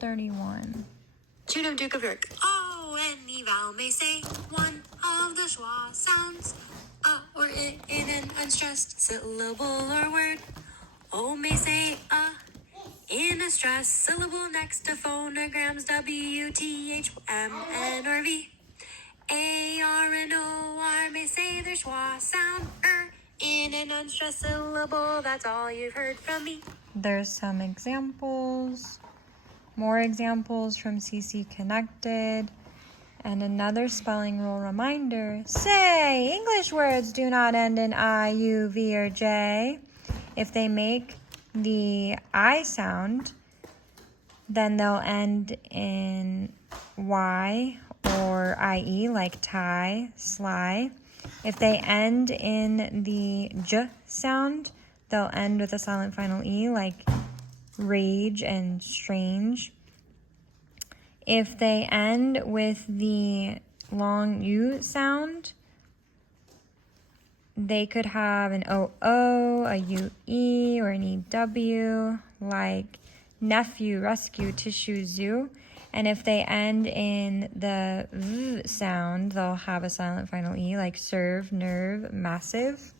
31. Juno, Duke of York. Oh, any vowel may say one of the schwa sounds. Or in an unstressed syllable or word. O may say in a stressed syllable next to phonograms W, T, H, M, N, or V. A, R, and O, R may say their schwa sound in an unstressed syllable. That's all you've heard from me. There's some examples, more examples from CC Connected. And another spelling rule reminder, say English words do not end in I, U, V, or J. If they make the I sound, then they'll end in Y or IE, like tie, sly. If they end in the J sound, they'll end with a silent final E, like rage and strange. If they end with the long U sound, they could have an OO, a UE, or an EW, like nephew, rescue, tissue, zoo. And if they end in the V sound, they'll have a silent final E, like serve, nerve, massive.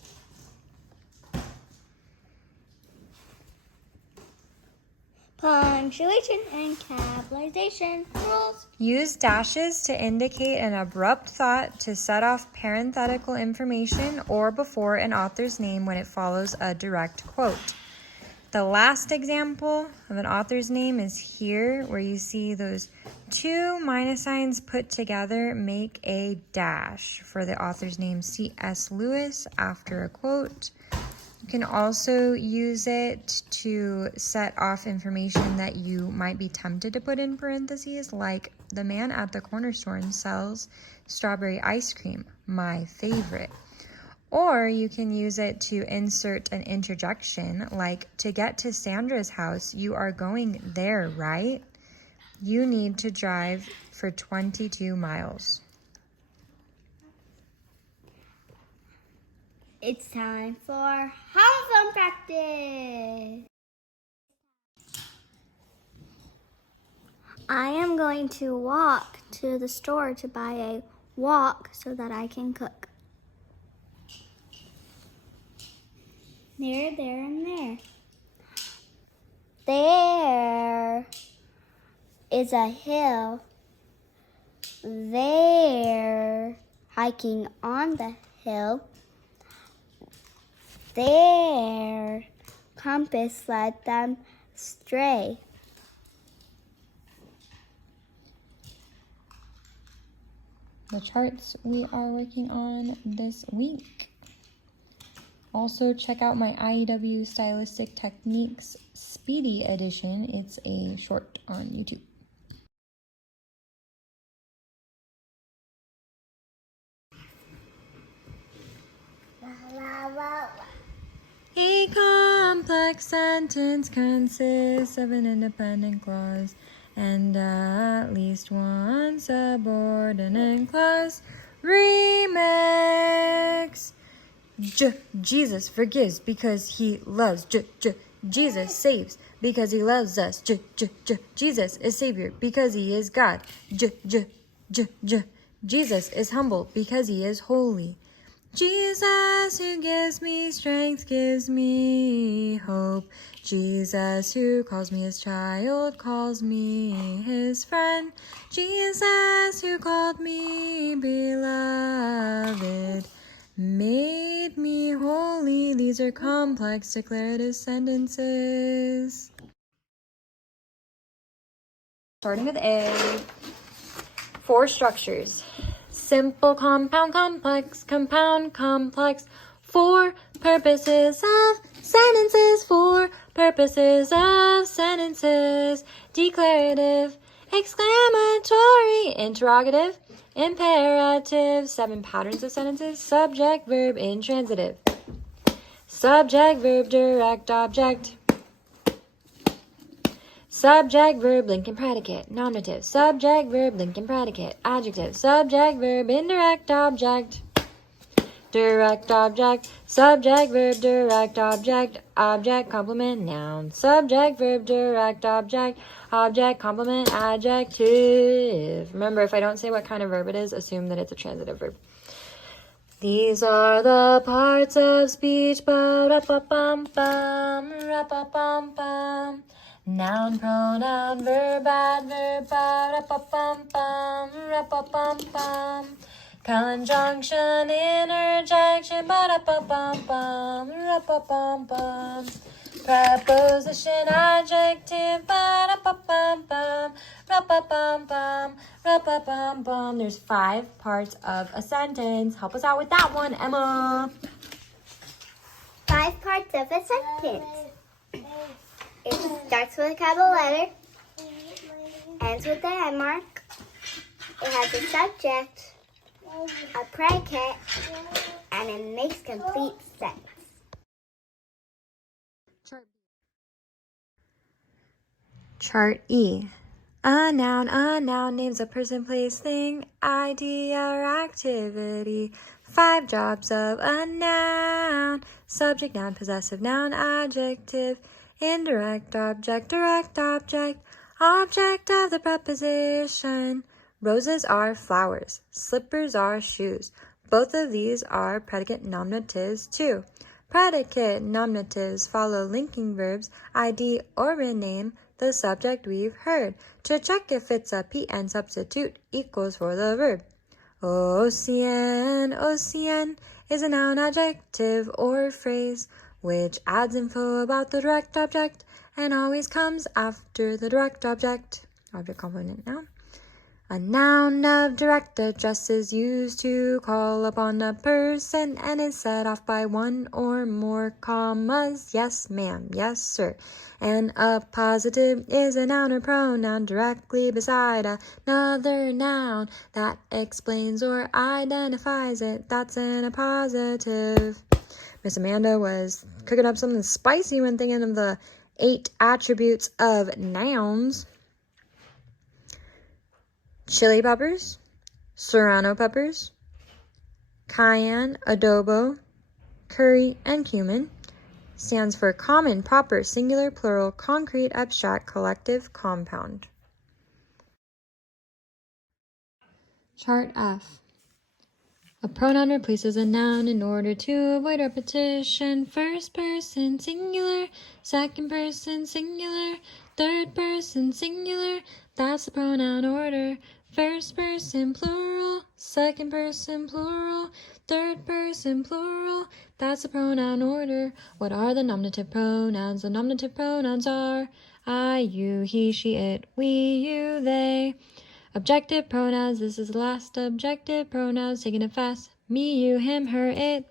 Punctuation and capitalization rules. Use dashes to indicate an abrupt thought to set off parenthetical information or before an author's name when it follows a direct quote. The last example of an author's name is here, where you see those two minus signs put together make a dash for the author's name, C.S. Lewis, after a quote. You can also use it to set off information that you might be tempted to put in parentheses, like the man at the corner store sells strawberry ice cream, my favorite. Or you can use it to insert an interjection, like, to get to Sandra's house, you are going there, right? You need to drive for 22 miles. It's time for homeroom practice. I am going to walk to the store to buy a wok so that I can cook. There, and there. There is a hill. There, hiking on the hill. Their compass led them astray. The charts we are working on this week. Also, check out my IEW Stylistic Techniques Speedy Edition. It's a short on YouTube. A complex sentence consists of an independent clause and at least one subordinate clause. Remix. Jesus forgives because he loves. Jesus saves because he loves us. Jesus is Savior because he is God. Jesus is humble because he is holy. Jesus who gives me strength, gives me hope. Jesus who calls me his child, calls me his friend. Jesus who called me beloved, made me holy. These are complex declarative sentences. Starting with A, 4 structures. Simple, compound, complex, compound, complex. For purposes of sentences, for purposes of sentences. Declarative, exclamatory, interrogative, imperative. 7 patterns of sentences. Subject, verb, intransitive. Subject, verb, direct object. Subject, verb, link, and predicate. Nominative. Subject, verb, link, and predicate. Adjective. Subject, verb, indirect object. direct object, subject, verb, direct object, object, complement, noun, subject, verb, direct object, object, complement, adjective. Remember, if I don't say what kind of verb it is, assume that it's a transitive verb. These are the parts of speech, ba-da-ba-bum-bum, ra-ba-bum-bum. Noun, pronoun, verb, adverb, ba-da-ba-bum-bum, ra-ba-bum-bum. Conjunction, interjection, ba-da-ba-bum-bum, ra-ba-bum-bum. Preposition, adjective, ba-da-ba-bum-bum, ra-ba-bum-bum, ra-ba-bum-bum. There's 5 parts of a sentence. Help us out with that one, Emma. 5 parts of a sentence. It starts with a capital letter, ends with the end mark. It has a subject, a predicate, and it makes complete sense. Chart E. A noun names a person, place, thing, idea, or activity. 5 jobs of a noun. Subject, noun, possessive noun, adjective, indirect object, direct object, object of the preposition. Roses are flowers. Slippers are shoes. Both of these are predicate nominatives too. Predicate nominatives follow linking verbs, id, or rename the subject we've heard. To check if it's a PN substitute, equals for the verb. OCN is a noun, adjective, or phrase which adds info about the direct object and always comes after the direct object. Object complement noun. A noun of direct address is used to call upon a person and is set off by one or more commas. Yes, ma'am. Yes, sir. And a positive is a noun or pronoun directly beside another noun that explains or identifies it. That's in a positive. Miss Amanda was cooking up something spicy when thinking of the 8 attributes of nouns. Chili peppers, serrano peppers, cayenne, adobo, curry, and cumin. Stands for common, proper, singular, plural, concrete, abstract, collective, compound. Chart F. A pronoun replaces a noun in order to avoid repetition. First person singular, second person singular, third person singular. That's the pronoun order. First person plural, second person plural, third person plural. That's the pronoun order. What are the nominative pronouns? The nominative pronouns are I, you, he, she, it, we, you, they. Objective pronouns, this is the last objective pronouns, taking it fast. Me, you, him, her, it,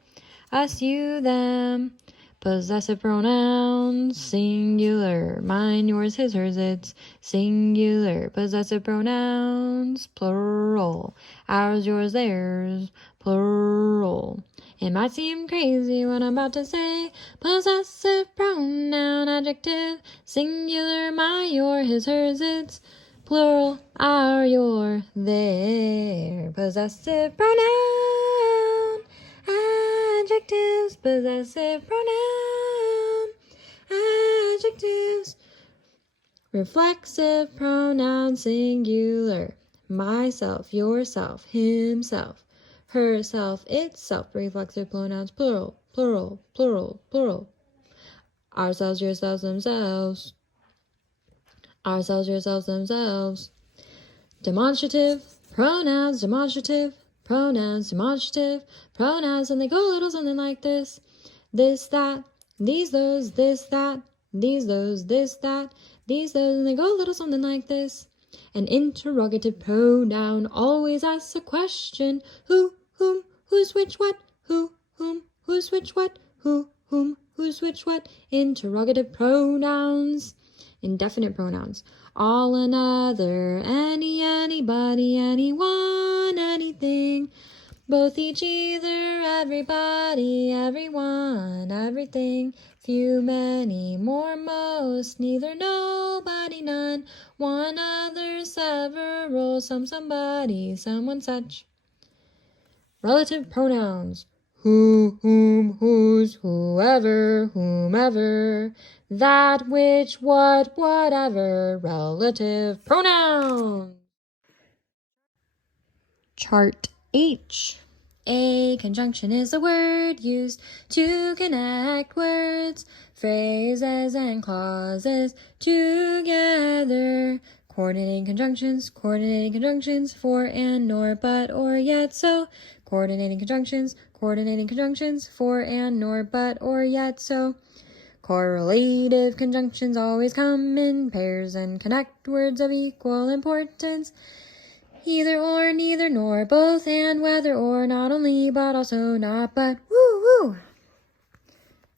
us, you, them. Possessive pronouns, singular. Mine, yours, his, hers, its, singular. Possessive pronouns, plural. Ours, yours, theirs, plural. It might seem crazy what I'm about to say. Possessive pronoun, adjective, singular. My, your, his, hers, its, plural, our, your, their. Possessive pronoun, adjectives, possessive pronoun, adjectives. Reflexive pronoun, singular. Myself, yourself, himself, herself, itself. Reflexive pronouns, plural, plural, plural, plural. Ourselves, yourselves, themselves. Ourselves, yourselves, themselves. Demonstrative pronouns, demonstrative pronouns, demonstrative pronouns, and they go a little something like this. This, that, these, those, this, that, these, those, this, that, these, those, and they go a little something like this. An interrogative pronoun always asks a question. Who, whom, who's, which, what, who, whom, who's, which, what, who, whom, who's, which, what. Interrogative pronouns. Indefinite pronouns. All, another, any, anybody, anyone, anything. Both, each, either, everybody, everyone, everything. Few, many, more, most, neither, nobody, none. One, other, several, some, somebody, someone, such. Relative pronouns. who, whom, whose, whoever, whomever, that, which, what, whatever, relative pronouns. Chart H. A conjunction is a word used to connect words, phrases, and clauses together. Coordinating conjunctions for and, nor, but, or, yet, so. Coordinating conjunctions for and, nor, but, or, yet, so. Correlative conjunctions always come in pairs and connect words of equal importance. Either or, neither nor, both and, whether or, not only, but also not, but, woo woo.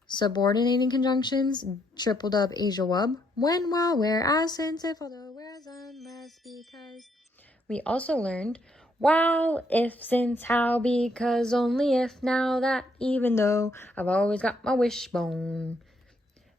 Subordinating conjunctions, triple dub, Asia wub, when, while, where, as, since, if, although, whereas, unless, because. We also learned while, if, since, how, because, only, if, now, that, even though, I've always got my wishbone.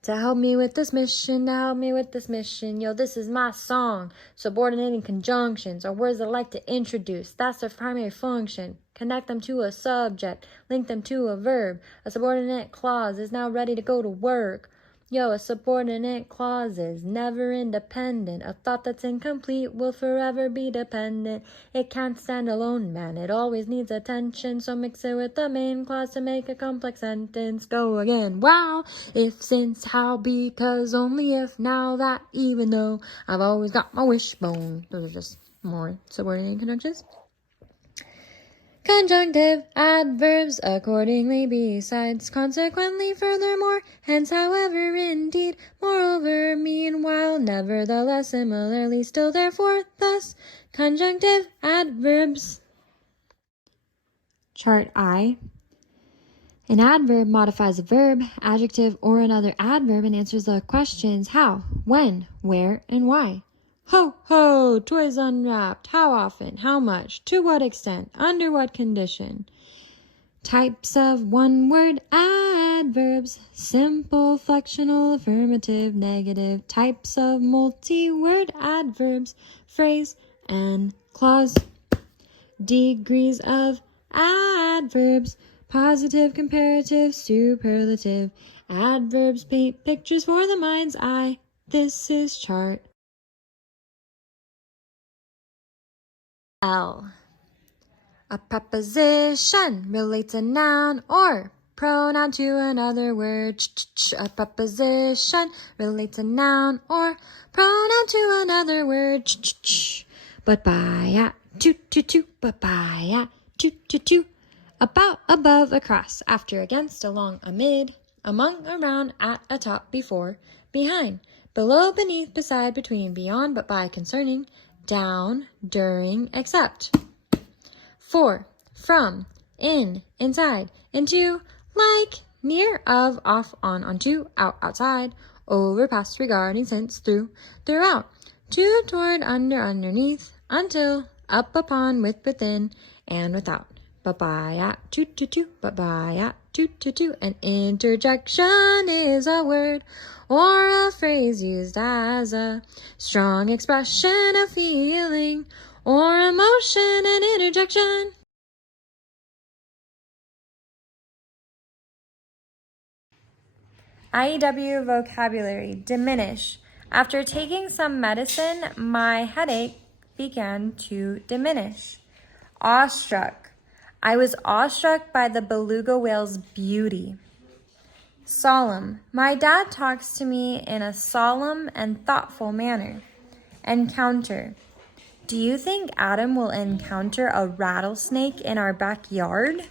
To help me with this mission, yo, this is my song. Subordinating conjunctions are words I like to introduce. That's their primary function. Connect them to a subject, link them to a verb. A subordinate clause is now ready to go to work. Yo, a subordinate clause is never independent. A thought that's incomplete will forever be dependent. It can't stand alone, man. It always needs attention. So mix it with the main clause to make a complex sentence. Go again. Wow, if, since, how, because, only, if, now, that, even though, I've always got my wishbone. Those are just more subordinating conjunctions. Conjunctive adverbs accordingly, besides, consequently, furthermore, hence, however, indeed, moreover, meanwhile, nevertheless, similarly, still, therefore, thus. Conjunctive adverbs. Chart I. An adverb modifies a verb, adjective, or another adverb and answers the questions how, when, where, and why. Ho, ho, toys unwrapped. How often? How much? To what extent? Under what condition? Types of one-word adverbs. Simple, flexional, affirmative, negative. Types of multi-word adverbs. Phrase and clause. Degrees of adverbs. Positive, comparative, superlative. Adverbs paint pictures for the mind's eye. This is chart L. A preposition relates a noun or pronoun to another word. A preposition relates a noun or pronoun to another word. But by, at, to, but by, at, to. About, above, across, after, against, along, amid, among, around, at, atop, before, behind, below, beneath, beside, between, beyond, but by, concerning, down, during, except. For, from, in, inside, into, like, near, of, off, on, onto, out, outside, over, past, regarding, since, through, throughout, to, toward, under, underneath, until, up, upon, with, within, and without. But by, at, to, but by, at, to. An interjection is a word or a phrase used as a strong expression of feeling or emotion. An interjection. IEW vocabulary. Diminish. After taking some medicine, my headache began to diminish. Awestruck. I was awestruck by the beluga whale's beauty. Solemn. My dad talks to me in a solemn and thoughtful manner. Encounter. Do you think Adam will encounter a rattlesnake in our backyard?